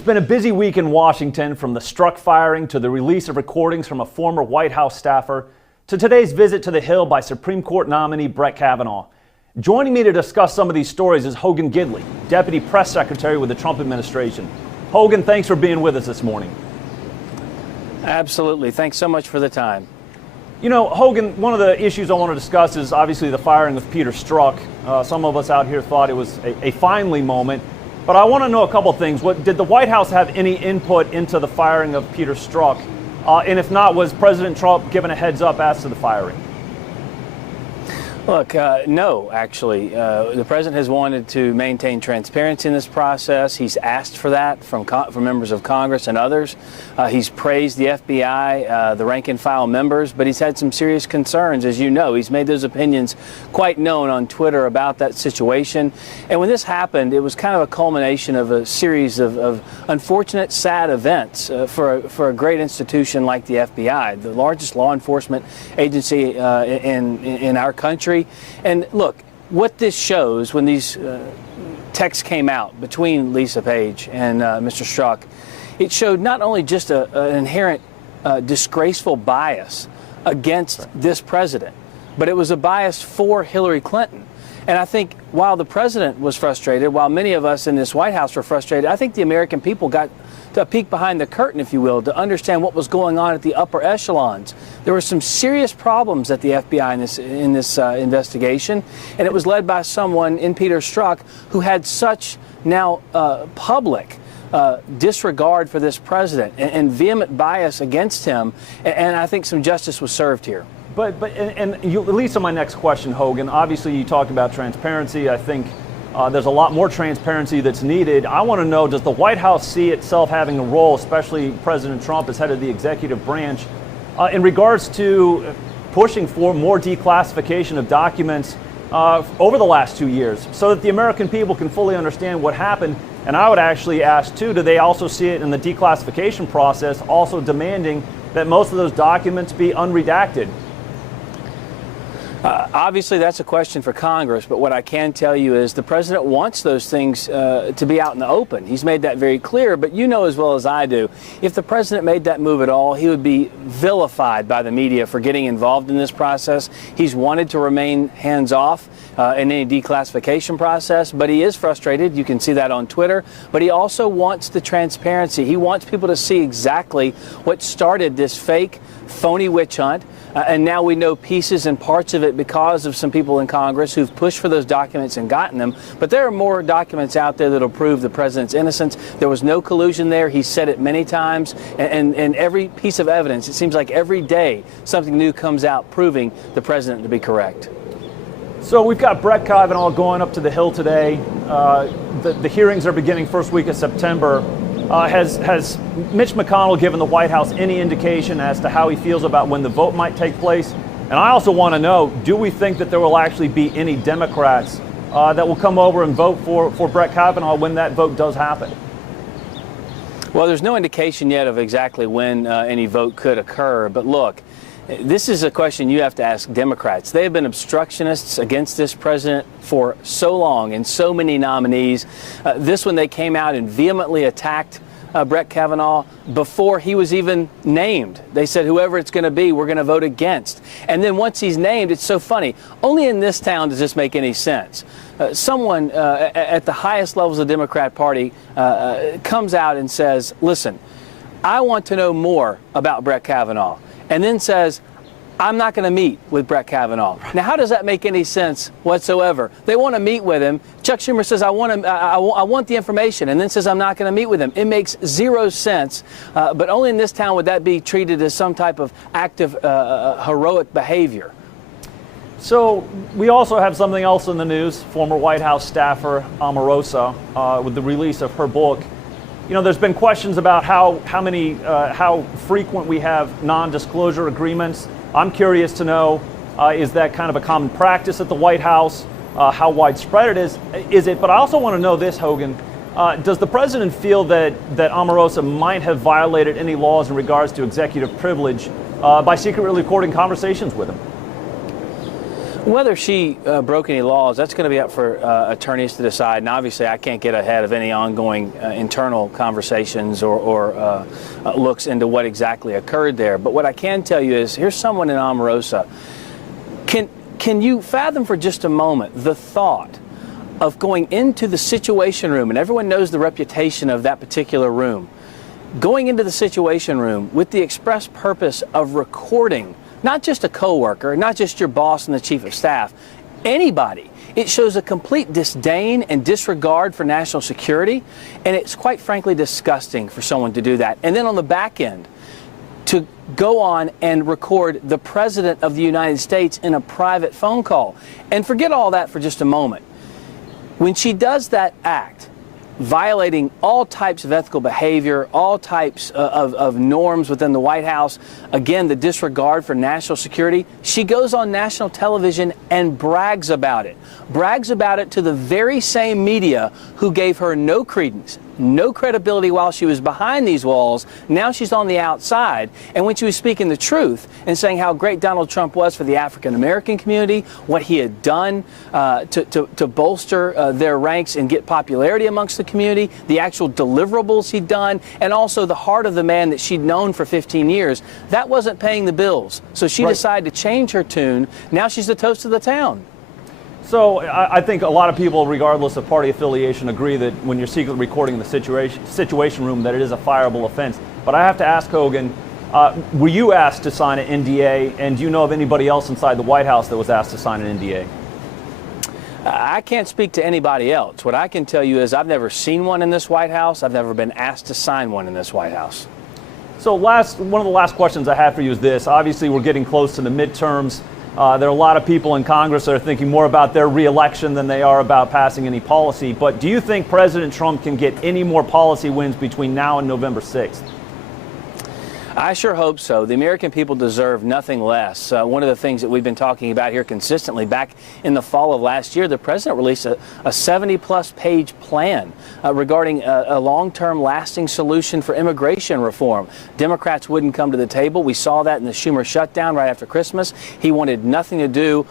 It's been a busy week in Washington, from the Strzok firing to the release of recordings from a former White House staffer to today's visit to the Hill by Supreme Court nominee Brett Kavanaugh. Joining me to discuss some of these stories is Hogan Gidley, Deputy Press Secretary with the Trump administration. Hogan, thanks for being with us this morning. Absolutely. Thanks so much for the time. You know, Hogan, one of the issues I want to discuss is obviously the firing of Peter Strzok. Some of us out here thought it was a finally moment. But I want to know a couple things. Did the White House have any input into the firing of Peter Strzok? And if not, was President Trump given a heads up as to the firing? Look, no, actually. The president has wanted to maintain transparency in this process. He's asked for that from members of Congress and others. He's praised the FBI, the rank and file members, but he's had some serious concerns, as you know. He's made those opinions quite known on Twitter about that situation. And when this happened, it was kind of a culmination of a series of unfortunate, sad events for a great institution like the FBI, the largest law enforcement agency in our country. And look, what this shows when these texts came out between Lisa Page and Mr. Strzok, it showed not only just an inherent disgraceful bias against this president, but it was a bias for Hillary Clinton. And I think while the president was frustrated, while many of us in this White House were frustrated, I think the American people got to peek behind the curtain, if you will, to understand what was going on at the upper echelons. There were some serious problems at the FBI in this investigation, and it was led by someone in Peter Strzok who had such now public disregard for this president and vehement bias against him, and I think some justice was served here. But you, at least on my next question, Hogan, obviously you talked about transparency. I think there's a lot more transparency that's needed. I want to know, does the White House see itself having a role, especially President Trump as head of the executive branch, in regards to pushing for more declassification of documents over the last 2 years so that the American people can fully understand what happened? And I would actually ask, too, do they also see it in the declassification process, also demanding that most of those documents be unredacted? Obviously, that's a question for Congress, but what I can tell you is the president wants those things to be out in the open. He's made that very clear, but you know as well as I do, if the president made that move at all, he would be vilified by the media for getting involved in this process. He's wanted to remain hands-off in any declassification process, but he is frustrated. You can see that on Twitter, but he also wants the transparency. He wants people to see exactly what started this fake, phony witch hunt. And now we know pieces and parts of it because of some people in Congress who've pushed for those documents and gotten them. But there are more documents out there that'll prove the president's innocence. There was no collusion there. He said it many times. And every piece of evidence, it seems like every day something new comes out proving the president to be correct. So we've got Brett Kavanaugh going up to the Hill today. The hearings are beginning first week of September. Has Mitch McConnell given the White House any indication as to how he feels about when the vote might take place? And I also want to know, do we think that there will actually be any Democrats that will come over and vote for Brett Kavanaugh when that vote does happen? Well, there's no indication yet of exactly when any vote could occur. But look, this is a question you have to ask Democrats. They have been obstructionists against this president for so long and so many nominees. This one, they came out and vehemently attacked Brett Kavanaugh before he was even named. They said, whoever it's going to be, we're going to vote against. And then once he's named, it's so funny. Only in this town does this make any sense. Someone at the highest levels of the Democrat Party comes out and says, listen, I want to know more about Brett Kavanaugh. And then says, I'm not going to meet with Brett Kavanaugh. Now, how does that make any sense whatsoever? They want to meet with him. Chuck Schumer says, I want the information, and then says, I'm not going to meet with him. It makes zero sense, but only in this town would that be treated as some type of active, heroic behavior. So we also have something else in the news. Former White House staffer Omarosa, with the release of her book. You know, there's been questions about how frequent we have non-disclosure agreements. I'm curious to know, is that kind of a common practice at the White House? How widespread it is it? But I also want to know this, Hogan. Does the president feel that Omarosa might have violated any laws in regards to executive privilege by secretly recording conversations with him? Whether she broke any laws, that's going to be up for attorneys to decide. And obviously, I can't get ahead of any ongoing internal conversations or looks into what exactly occurred there. But what I can tell you is, here's someone in Omarosa. Can you fathom for just a moment the thought of going into the Situation Room, and everyone knows the reputation of that particular room, going into the Situation Room with the express purpose of recording not just a coworker, not just your boss and the chief of staff, anybody. It shows a complete disdain and disregard for national security, and it's quite frankly disgusting for someone to do that. And then on the back end, to go on and record the President of the United States in a private phone call. And forget all that for just a moment. When she does that act, violating all types of ethical behavior, all types of norms within the White House, again, the disregard for national security, she goes on national television and brags about it. Brags about it to the very same media who gave her no credence, no credibility while she was behind these walls. Now she's on the outside. And when she was speaking the truth and saying how great Donald Trump was for the African-American community, what he had done to bolster their ranks and get popularity amongst the community, the actual deliverables he'd done, and also the heart of the man that she'd known for 15 years, that wasn't paying the bills. So she decided to change her tune. Now she's the toast of the town. So I think a lot of people, regardless of party affiliation, agree that when you're secretly recording in the situation room, that it is a fireable offense. But I have to ask Hogan, were you asked to sign an NDA, and do you know of anybody else inside the White House that was asked to sign an NDA? I can't speak to anybody else. What I can tell you is I've never seen one in this White House. I've never been asked to sign one in this White House. So one of the last questions I have for you is this. Obviously, we're getting close to the midterms. There are a lot of people in Congress that are thinking more about their reelection than they are about passing any policy. But do you think President Trump can get any more policy wins between now and November 6th? I sure hope so. The American people deserve nothing less. One of the things that we've been talking about here consistently, back in the fall of last year, the president released a 70-plus page plan regarding a long-term lasting solution for immigration reform. Democrats wouldn't come to the table. We saw that in the Schumer shutdown right after Christmas. He wanted nothing to do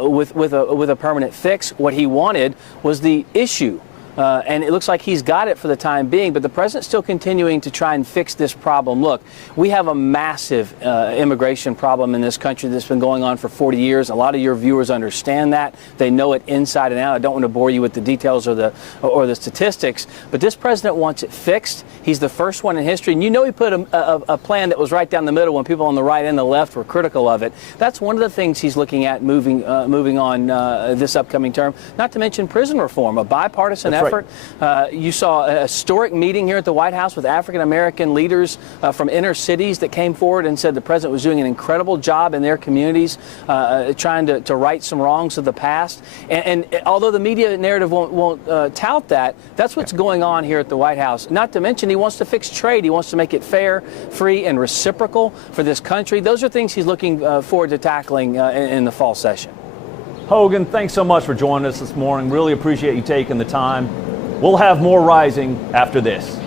with a permanent fix. What he wanted was the issue. And it looks like he's got it for the time being, but the president's still continuing to try and fix this problem. Look, we have a massive immigration problem in this country that's been going on for 40 years. A lot of your viewers understand that. They know it inside and out. I don't want to bore you with the details or the statistics, but this president wants it fixed. He's the first one in history, and you know he put a plan that was right down the middle when people on the right and the left were critical of it. That's one of the things he's looking at moving on this upcoming term, not to mention prison reform, a bipartisan effort. You saw a historic meeting here at the White House with African-American leaders from inner cities that came forward and said the president was doing an incredible job in their communities, trying to right some wrongs of the past. And although the media narrative won't tout that, that's what's going on here at the White House. Not to mention he wants to fix trade. He wants to make it fair, free, and reciprocal for this country. Those are things he's looking forward to tackling in the fall session. Hogan, thanks so much for joining us this morning. Really appreciate you taking the time. We'll have more Rising after this.